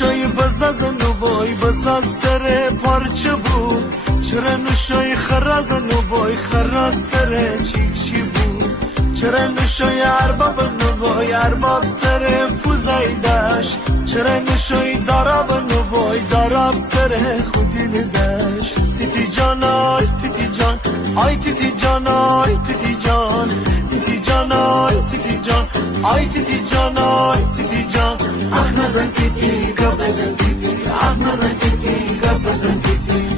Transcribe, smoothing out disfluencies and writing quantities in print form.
نشای بزازن و بای بزازتره پارچه بود چرا نشای خرازن و بای خرازتره چیک چی بود چرا نشای اربابن و بای ارباب تره فوزای داشت چرا نشای دارابن و بای داراب تره خودی نداشت تیتی جان آی تیتی جان آی تیتی جان آی تیتی جان تیتی جان آی تیتی جان آی تیتی جان آی تیتی جان آخ نزن تیتی گپ بزن تیتی آخ نزن تیتی گپ بزن تیتی